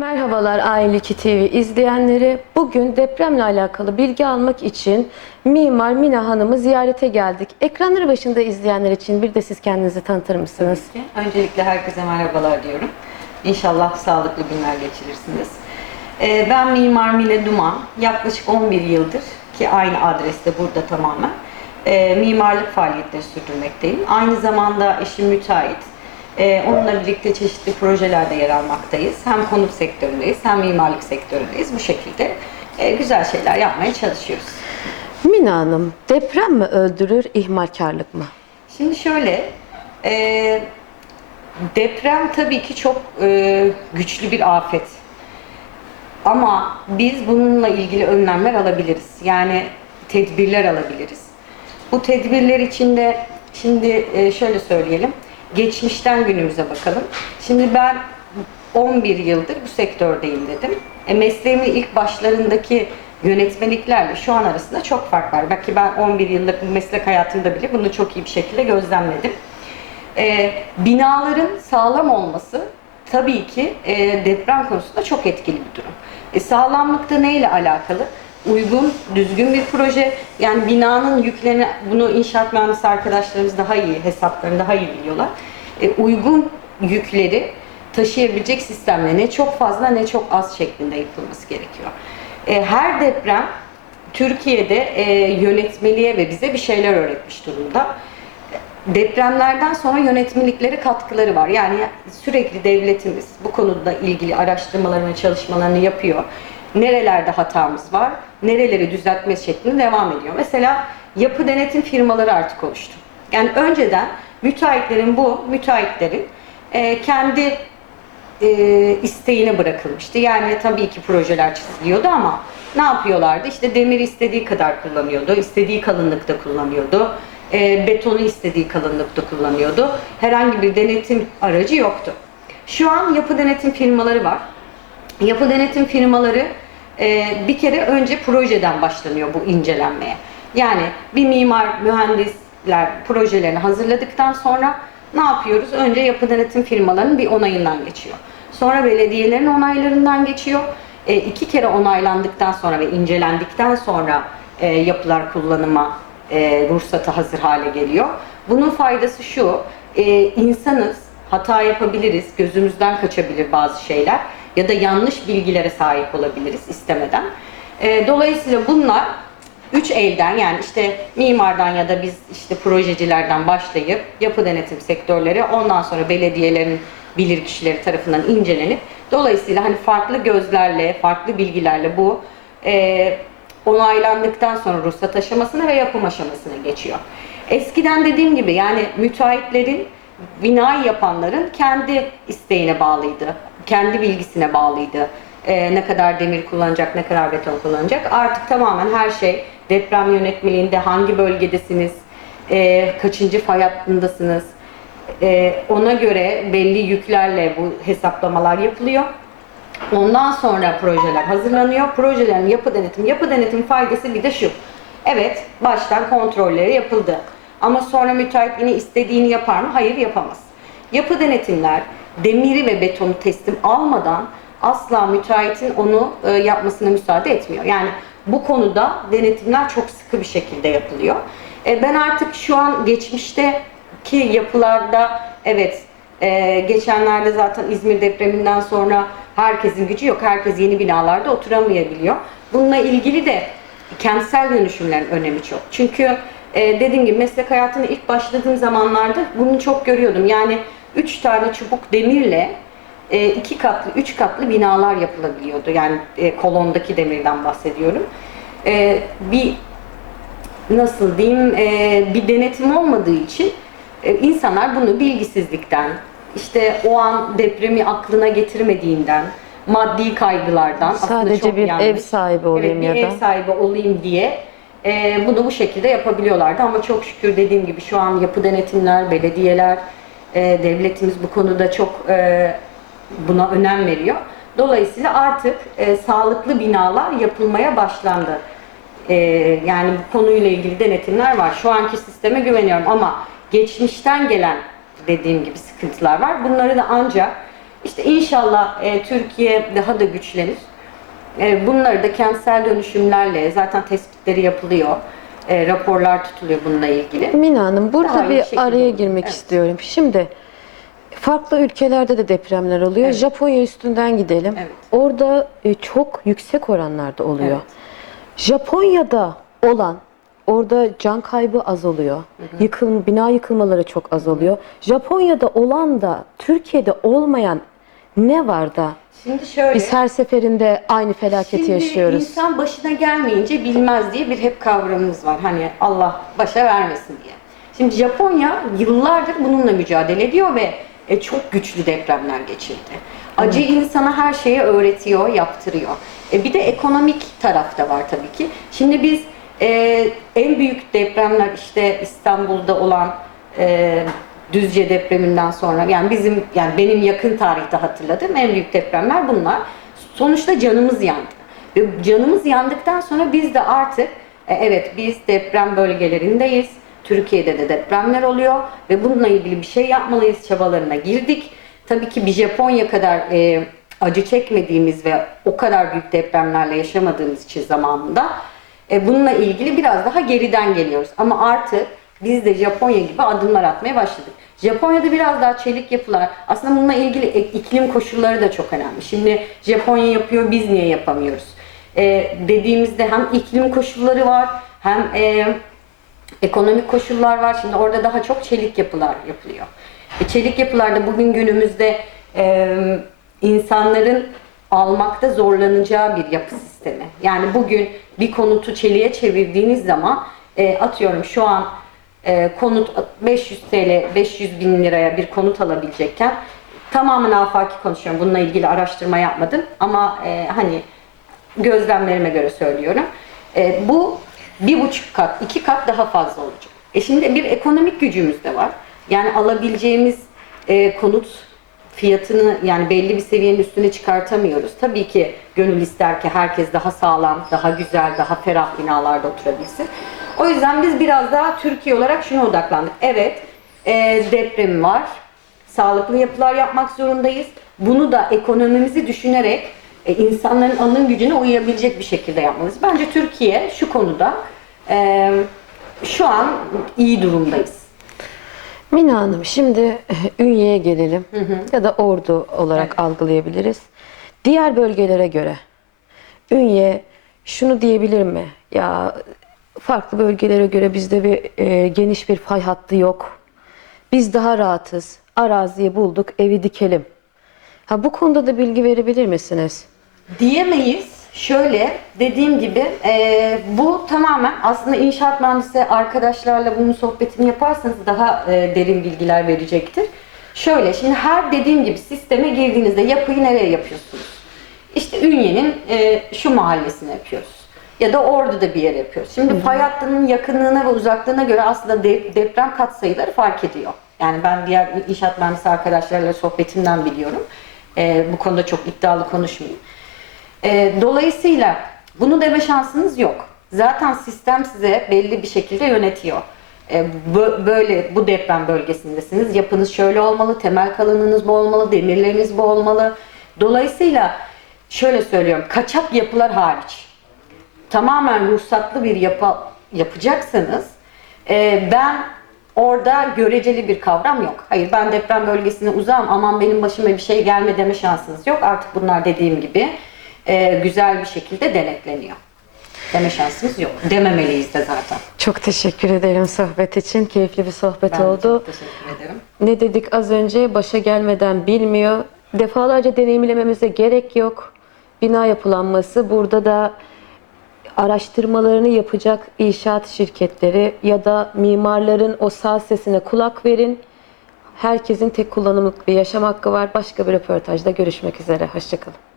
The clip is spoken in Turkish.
Merhabalar Aile 2 TV izleyenleri. Bugün depremle alakalı bilgi almak için Mimar Mina Hanım'ı ziyarete geldik. Ekranları başında izleyenler için bir de siz kendinizi tanıtır mısınız? Öncelikle herkese merhabalar diyorum. İnşallah sağlıklı günler geçirirsiniz. Ee, Ben Mimar Mine Duman. Yaklaşık 11 yıldır ki aynı adreste burada tamamen e, mimarlık faaliyetleri sürdürmekteyim. Aynı zamanda eşim müteahhit. Ee, Onunla birlikte çeşitli projelerde yer almaktayız. Hem konut sektöründeyiz hem mimarlık sektöründeyiz. Bu şekilde e, güzel şeyler yapmaya çalışıyoruz. Mina Hanım, deprem mi öldürür, ihmalkarlık mı? Şimdi şöyle, e, deprem tabii ki çok e, güçlü bir afet. Ama biz bununla ilgili önlemler alabiliriz. Yani tedbirler alabiliriz. Bu tedbirler içinde şimdi e, şöyle söyleyelim. Geçmişten günümüze bakalım. Şimdi ben 11 yıldır bu sektördeyim dedim. E, mesleğimin ilk başlarındaki yönetmeliklerle şu an arasında çok fark var. Belki ben 11 yıllık meslek hayatımda bile bunu çok iyi bir şekilde gözlemledim. E, binaların sağlam olması tabii ki e, deprem konusunda çok etkili bir durum. E, sağlamlıkta neyle alakalı? Uygun, düzgün bir proje. Yani binanın yüklerini, bunu inşaat mühendisi arkadaşlarımız daha iyi, hesaplarını daha iyi biliyorlar. E, uygun yükleri taşıyabilecek sistemle ne çok fazla ne çok az şeklinde yapılması gerekiyor. E, her deprem Türkiye'de e, yönetmeliğe ve bize bir şeyler öğretmiş durumda depremlerden sonra yönetmeliklere katkıları var. Yani sürekli devletimiz bu konuda ilgili araştırmalarını çalışmalarını yapıyor. Nerelerde hatamız var, nereleri düzeltme şeklinde devam ediyor. Mesela yapı denetim firmaları artık oluştu. Yani önceden müteahhitlerin bu, müteahhitlerin e, kendi e, isteğine bırakılmıştı. Yani tabii ki projeler çiziliyordu ama ne yapıyorlardı? İşte demir istediği kadar kullanıyordu, istediği kalınlıkta kullanıyordu, e, betonu istediği kalınlıkta kullanıyordu. Herhangi bir denetim aracı yoktu. Şu an yapı denetim firmaları var. Yapı denetim firmaları e, bir kere önce projeden başlanıyor bu incelenmeye. Yani bir mimar, mühendisler projelerini hazırladıktan sonra ne yapıyoruz? Önce yapı denetim firmalarının bir onayından geçiyor. Sonra belediyelerin onaylarından geçiyor. E, iki kere onaylandıktan sonra ve incelendikten sonra e, yapılar kullanıma e, ruhsata hazır hale geliyor. Bunun faydası şu, e, insanız, hata yapabiliriz, gözümüzden kaçabilir bazı şeyler ya da yanlış bilgilere sahip olabiliriz istemeden. E, dolayısıyla bunlar üç elden yani işte mimardan ya da biz işte projecilerden başlayıp yapı denetim sektörleri ondan sonra belediyelerin bilir kişileri tarafından incelenip dolayısıyla hani farklı gözlerle, farklı bilgilerle bu e, onaylandıktan sonra ruhsat aşamasına ve yapım aşamasına geçiyor. Eskiden dediğim gibi yani müteahhitlerin binayı yapanların kendi isteğine bağlıydı. Kendi bilgisine bağlıydı. Ee, ne kadar demir kullanacak, ne kadar beton kullanacak. Artık tamamen her şey deprem yönetmeliğinde hangi bölgedesiniz, e, kaçıncı fay hattındasınız, e, ona göre belli yüklerle bu hesaplamalar yapılıyor. Ondan sonra projeler hazırlanıyor. Projelerin yapı denetim, yapı denetim faydası bir de şu. Evet, baştan kontrolleri yapıldı. Ama sonra müteahhit yine istediğini yapar mı? Hayır, yapamaz. Yapı denetimler demiri ve betonu teslim almadan asla müteahhitin onu e, yapmasına müsaade etmiyor. Yani bu konuda denetimler çok sıkı bir şekilde yapılıyor. E, ben artık şu an geçmişteki yapılarda evet e, geçenlerde zaten İzmir depreminden sonra herkesin gücü yok. Herkes yeni binalarda oturamayabiliyor. Bununla ilgili de kentsel dönüşümlerin önemi çok. Çünkü e, dediğim gibi meslek hayatına ilk başladığım zamanlarda bunu çok görüyordum. Yani üç tane çubuk demirle e, iki katlı, üç katlı binalar yapılabiliyordu. Yani e, kolondaki demirden bahsediyorum. E, bir nasıl diyeyim e, bir denetim olmadığı için e, insanlar bunu bilgisizlikten, işte o an depremi aklına getirmediğinden, maddi kaygılardan aslında Sadece çok bir yanlış. ev sahibi olayım evet, bir ya da. ev sahibi olayım diye e, bunu bu şekilde yapabiliyorlardı ama çok şükür dediğim gibi şu an yapı denetimler, belediyeler, e, devletimiz bu konuda çok e, buna önem veriyor. Dolayısıyla artık e, sağlıklı binalar yapılmaya başlandı. E, yani bu konuyla ilgili denetimler var. Şu anki sisteme güveniyorum ama geçmişten gelen dediğim gibi sıkıntılar var. Bunları da ancak İşte inşallah e, Türkiye daha da güçlenir. E, bunları da kentsel dönüşümlerle zaten tespitleri yapılıyor. E, raporlar tutuluyor bununla ilgili. Mina Hanım burada Daha bir araya olur. girmek Evet. istiyorum. Şimdi farklı ülkelerde de depremler oluyor. Evet. Japonya üstünden gidelim. Evet. Orada e, çok yüksek oranlarda oluyor. Evet. Japonya'da olan orada can kaybı az oluyor. Yıkım, bina yıkılmaları çok az oluyor. Japonya'da olan da Türkiye'de olmayan ne var da Şimdi şöyle. biz her seferinde aynı felaketi Şimdi yaşıyoruz? insan başına gelmeyince bilmez diye bir hep kavramımız var. Hani Allah başa vermesin diye. Şimdi Japonya yıllardır bununla mücadele ediyor ve e, çok güçlü depremler geçirdi. Acı insana her şeyi öğretiyor, yaptırıyor. E, bir de ekonomik taraf da var tabii ki. Şimdi biz e, en büyük depremler işte İstanbul'da olan e, Düzce depreminden sonra yani bizim yani benim yakın tarihte hatırladığım en büyük depremler bunlar. Sonuçta canımız yandı. Ve canımız yandıktan sonra biz de artık e, evet biz deprem bölgelerindeyiz. Türkiye'de de depremler oluyor ve bununla ilgili bir şey yapmalıyız çabalarına girdik. Tabii ki bir Japonya kadar e, acı çekmediğimiz ve o kadar büyük depremlerle yaşamadığımız için zamanında e, bununla ilgili biraz daha geriden geliyoruz. Ama artık biz de Japonya gibi adımlar atmaya başladık. Japonya'da biraz daha çelik yapılar. Aslında bununla ilgili iklim koşulları da çok önemli. Şimdi Japonya yapıyor, biz niye yapamıyoruz? E, dediğimizde hem iklim koşulları var, hem e, ekonomik koşullar var. Şimdi orada daha çok çelik yapılar yapılıyor. E, çelik yapılarda bugün günümüzde e, insanların almakta zorlanacağı bir yapı sistemi. Yani bugün bir konutu çeliğe çevirdiğiniz zaman e, atıyorum şu an e, konut 500 TL, 500 bin liraya bir konut alabilecekken tamamen afaki konuşuyorum. Bununla ilgili araştırma yapmadım ama e, hani gözlemlerime göre söylüyorum. E, bu bir buçuk kat, iki kat daha fazla olacak. E şimdi bir ekonomik gücümüz de var. Yani alabileceğimiz e, konut fiyatını yani belli bir seviyenin üstüne çıkartamıyoruz. Tabii ki gönül ister ki herkes daha sağlam, daha güzel, daha ferah binalarda oturabilsin. O yüzden biz biraz daha Türkiye olarak şuna odaklandık. Evet, e, deprem var. Sağlıklı yapılar yapmak zorundayız. Bunu da ekonomimizi düşünerek e, insanların alım gücüne uyabilecek bir şekilde yapmalıyız. Bence Türkiye şu konuda e, şu an iyi durumdayız. Mina Hanım şimdi Ünye'ye gelelim ya da Ordu olarak algılayabiliriz. Diğer bölgelere göre Ünye şunu diyebilir mi? Ya farklı bölgelere göre bizde bir e, geniş bir fay hattı yok. Biz daha rahatız. Araziyi bulduk, evi dikelim. Ha bu konuda da bilgi verebilir misiniz? Diyemeyiz. Şöyle dediğim gibi e, bu tamamen aslında inşaat mühendisi arkadaşlarla bunun sohbetini yaparsanız daha e, derin bilgiler verecektir. Şöyle şimdi her dediğim gibi sisteme girdiğinizde yapıyı nereye yapıyorsunuz? İşte Ünye'nin e, şu mahallesine yapıyoruz. Ya da orada da bir yere yapıyoruz. Şimdi fay hattının yakınlığına ve uzaklığına göre aslında de- deprem katsayıları fark ediyor. Yani ben diğer inşaat mühendisi arkadaşlarla sohbetimden biliyorum. E, bu konuda çok iddialı konuşmayayım. E, dolayısıyla bunu deme şansınız yok. Zaten sistem size belli bir şekilde yönetiyor. E, bö- böyle bu deprem bölgesindesiniz. Yapınız şöyle olmalı, temel kalınlığınız bu olmalı, demirleriniz bu olmalı. Dolayısıyla şöyle söylüyorum, kaçak yapılar hariç tamamen ruhsatlı bir yapı yapacaksanız e, ben orada göreceli bir kavram yok. Hayır ben deprem bölgesine uzağım aman benim başıma bir şey gelme deme şansınız yok. Artık bunlar dediğim gibi e, güzel bir şekilde denetleniyor. Deme şansımız yok. Dememeliyiz de zaten. Çok teşekkür ederim sohbet için. Keyifli bir sohbet Ben oldu. çok teşekkür ederim. Ne dedik az önce? Başa gelmeden bilmiyor. Defalarca deneyimlememize gerek yok. Bina yapılanması burada da araştırmalarını yapacak inşaat şirketleri ya da mimarların o sağ sesine kulak verin. Herkesin tek kullanımlık bir yaşam hakkı var. Başka bir röportajda görüşmek üzere. Hoşçakalın.